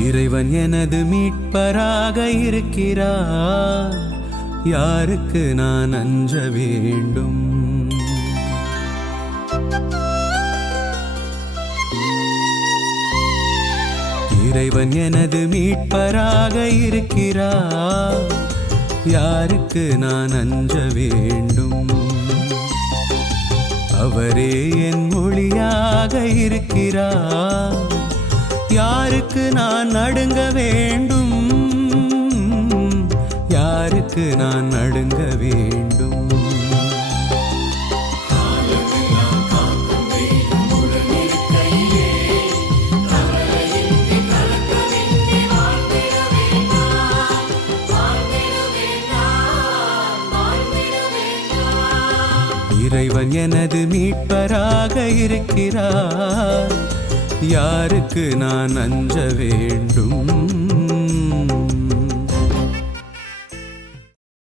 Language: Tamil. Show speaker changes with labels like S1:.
S1: இறைவன் எனது மீட்பராக இருக்கிறார். யாருக்கு நான் அஞ்ச வேண்டும்? இறைவன் எனது மீட்பராக இருக்கிறார். யாருக்கு நான் அஞ்ச வேண்டும்? அவரே என் மொழியாக இருக்கிறார். யாருக்கு நான் நடுங்க வேண்டும்? யாருக்கு நான் நடுங்க வேண்டும்? இறைவன் எனது மீட்பராக இருக்கிறார். யாருக்கு நான் அஞ்ச வேண்டும்?